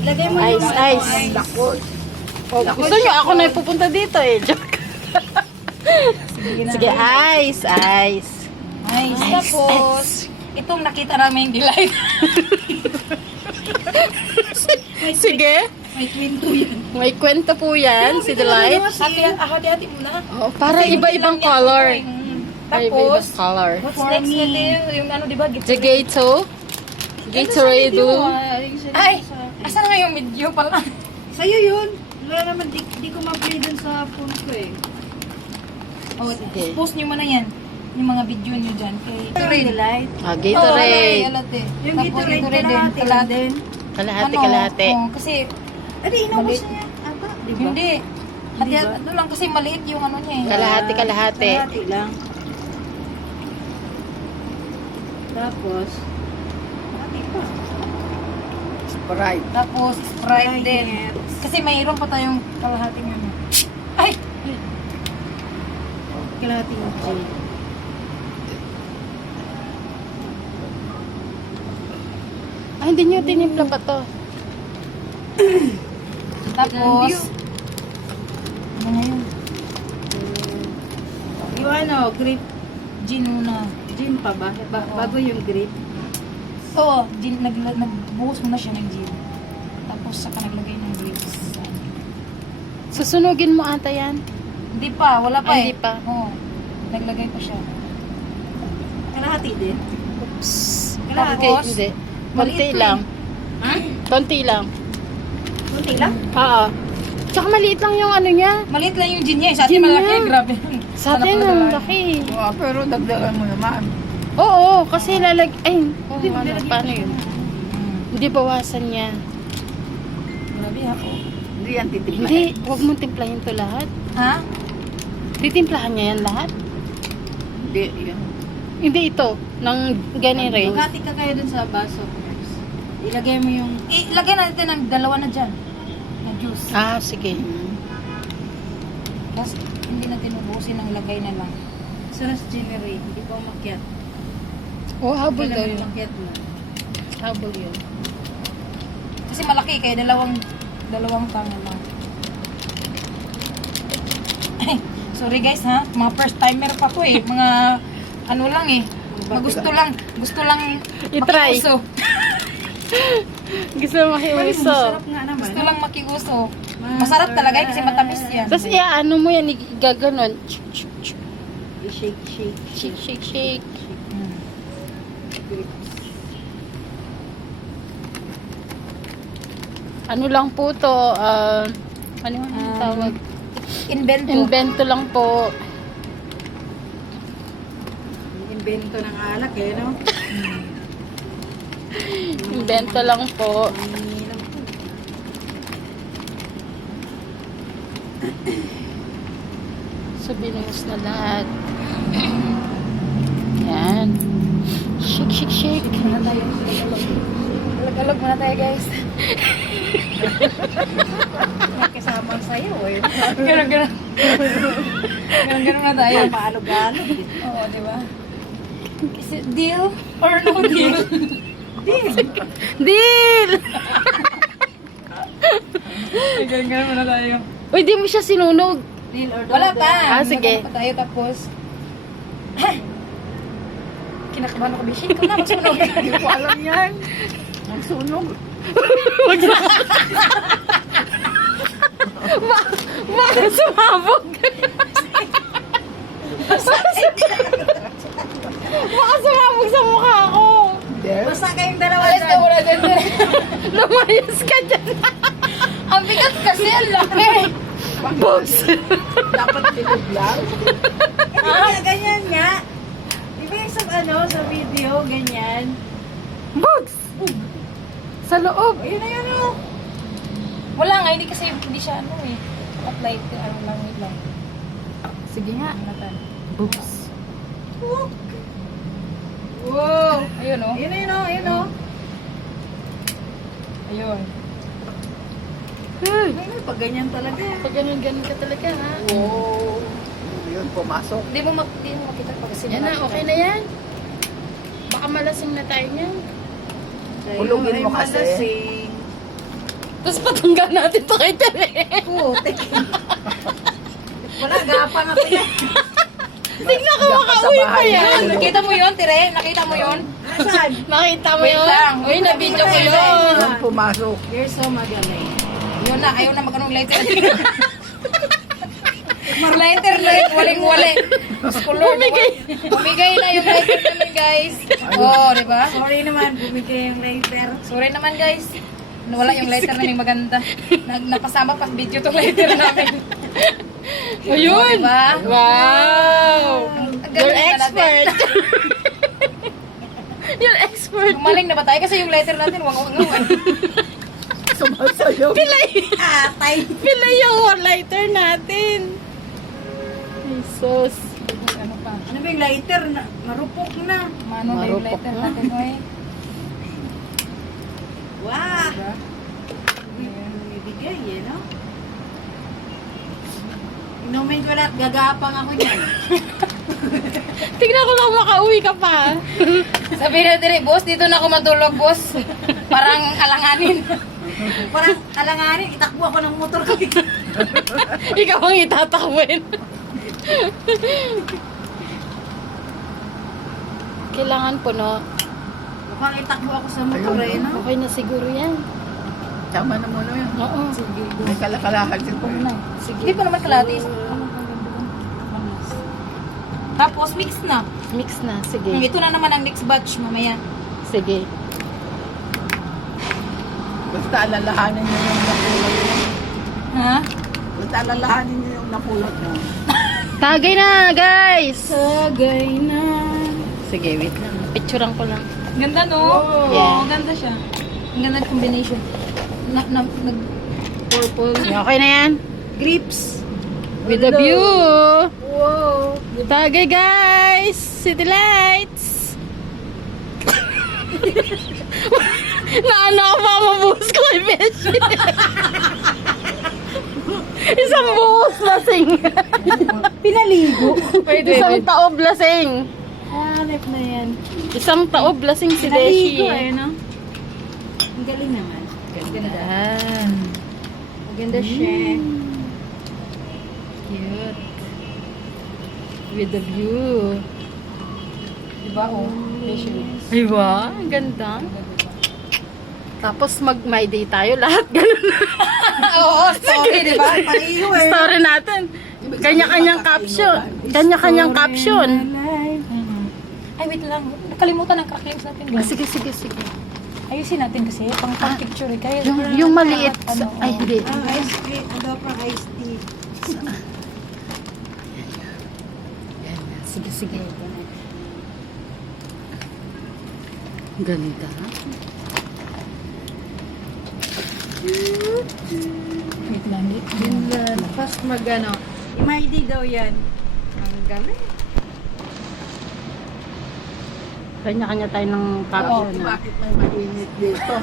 Ilagay mo Ice, yung ice. Oh, gusto nyo, ako na pupunta dito eh. Joke. Sige, ice, ice. Ice. Tapos, itong nakita namin delight. Sige. May kwento yan. May kwento po yan, si Delight. Hati-hati muna. Oh, para iba-ibang color. Para iba-ibang Tapos, color. what's next natin? Yung ano, di ba? The Gato. Gatorade. Ay! Asan nga yung video pala? Sa'yo yun. Wala naman, di ko ma-play dun sa phone ko eh. Oh, Sige. post nyo muna yan. Yung mga video nyo dyan. Kay Delight. Ah, Gatorade. Yung Gatorade, kalahati din. Kalahati, kalahati. Oh, kasi, Adi, inubos niya. Aba, di ba? hindi. Hati-hati ano lang kasi maliit yung ano niya eh. Kalahati, kalahati. Kalahati lang. Tapos, kalahati pa. Sprite. Tapos, Sprite din. Kasi mayroon pa tayong kalahating ano. Ay! Kalahating gin. Ah, hindi nyo tinimpla pa to. Tapos, ano na yun? Yung ano, grape Gin muna. gin pa ba? Bago yung grape. Oo, gin, nagbuhos muna siya ng gin. Tapos, saka naglagay ng grapes. Susunugin mo ata yan. Hindi pa, wala pa Ay, eh. hindi pa. Oo, naglagay pa siya. Kalahati din. Okay, Tapos, hindi. Konti maliit lang. Ha? Konti lang. Kunti lang? Oo. Tsaka maliit lang yung ano niya. maliit lang yung gin niya eh. Sa atin Gin malaki, niya. grabe. Sa atin, ang laki. Pero dagdagan mo naman. Oo, kasi ay, Hindi, ano, maglalagay paano pa yun? Hmm. Hindi bawasan niya. Grabe ako. Hindi yan titignan. Hindi, huwag mong timplahin to lahat. Ha? Titimplahan niya yan lahat. Hindi, yan. Hindi ito, ng ganire. Magkati ka kayo dun sa baso. Ilagay mo yung... Ilagay natin ng dalawa na dyan. Na juice. Ah, sige. Tapos, hindi natin ubusin ng lagay na lang. Saras generate. Hindi pa umakyat. Oh, habol daw Kailan yun. umakyat mo? Habol yun. Kasi malaki, kaya dalawang tanga lang. Ay, sorry guys ha, mga first timer pa to eh. Mga ano lang eh. Gusto lang I-try. makiuso. Gusto mo makiuso. Masarap nga naman. Gusto lang makiuso. Masarap talaga eh, kasi matamis yan. Tapos ano mo yan, igaganon. I-shake, shake. Shake, shake, shake. Hmm. Ano lang po to, ano yung tawag? Invento. Invento lang po. Invento ng alak eh, no? Invento lang po. So, binuhos na lahat. Yan. Shake, shake, shake. Alag-alag muna tayo guys. May kasama sa'yo eh. Ganun-ganun. Ganun-ganun na tayo. Paalog-alog. Oo, di ba? Is it deal or no deal? Deal! Ganun-ganun muna tayo. Uy, di mo siya sinunog. Deal or Wala pa. Ah, sige. Wala pa tayo tapos. Kinakabahan ako, Bishi. Ikaw na, magsunog. Hindi ko alam yan. Ang sunog. Bakit sumabog? Baka sumabog sa mukha ko. Basta kayong dalawa Alis ka muna dyan. Lumayas ka dyan. Ang bigat kasi, ang laki. Box. Dapat bilog lang. Ganyan nga. Di ba yung sa video, ganyan. Box. Sa loob. Ayun na yun oh. Wala nga, hindi kasi, hindi siya ano eh. Apply, ano lang, wait lang. Sige nga. Ano natin? Box. Wow! Ayun oh. Ayun na yun oh, ayun oh. Ayun. Ay, pag ganyan talaga. Pag ganun-ganun ka talaga, ha? Wow. Yun, pumasok. Hindi mo makita pag kasi Yan na, okay na yan. Baka malasing na tayo niyan. Hulugin mo kasi. Tapos patunggan natin to kay Tere. Putik. Wala, gapang ako yan. Tignan ko makauwi pa yan. Nakita mo yun, Tire? Nakita mo yun? Saan? Nakita mo Wait yun? lang. Uy, na-video ko yun. Pumasok. You're so magaling. Yun na, ayaw na mag-anong lighter. Lighter na rin, waling-wali. Bumigay na yung lighter namin, guys. Oh, di ba? Sorry naman, bumigay yung laser. Sorry naman, guys. Nawala yung lighter namin maganda. Napasama pa video tong lighter namin. Ayun. Diba? Wow. Ang You're galing na natin. expert. You're expert. Gumaling na ba tayo? Kasi yung lighter natin, wang-wang-wang. Sumasayaw. Pilay. Atay. Pilay yung lighter natin. Jesus. Ano pa? Ano ba yung lighter? Marupok na. Mano na yung lighter natin, oy. Wow. Diba? Bibigay, eh, no? Inumin ko lahat, gagapang ako niyan. Tignan ko lang makauwi ka pa. Sabi na dire, boss, dito na ako matulog, boss. Parang alanganin. Parang alanganin, itakbo ako ng motor ko. Ikaw ang itatakwin. Kailangan puno. Mukhang itakbo ako sa motor, eh, no? Okay na siguro yan. Tama na muna yun. Oo. May kalakalahan din po. Hindi pa naman kalatis. Tapos, mix na. Mix na. Sige. Ito na naman ang next batch mamaya. Sige. Basta alalahanin nyo yung napulot nyo. Ha? Basta alalahanin nyo yung napulot nyo. Tagay na, guys. Sagay na. Sige, wait lang. Picturean ko lang. Ganda, no? Yeah. Oo, ganda siya. Ang ganda ng combination. Purple. Okay na yan. Grips. With the view. Wow. Tagay, guys. City lights. Naano ako pa mabuhos ko kay Beshi. Isang buhos lasing. Pinaligo. Isang taob lasing. Hanip na yan. Isang taob lasing si Pinaligo, Beshi. eh, no? Ang galing naman. Yan. Maganda siya. Cute. With the view. Diba, oh? Beshi. Ay ba? Ang ganda. Tapos mag-my day tayo lahat. Ganun. Oo, story, diba? Pariho, eh. Story natin. Kanya-kanyang caption. Kanya-kanyang caption. Ay, wait lang. Nakalimutan ang cracklinks natin. Ah, sige, sige, sige. Ayusin natin kasi pang picture eh. Kaya Yung maliit. Ano, Ay, hindi. Iced tea. Ano pa iced tea? Sige, sige. Ganda. wait lang. Yan. Fast mag-ano. Imaidi daw yan. Ang galing. Kanya-kanya tayo ng caption. Bakit may mainit dito?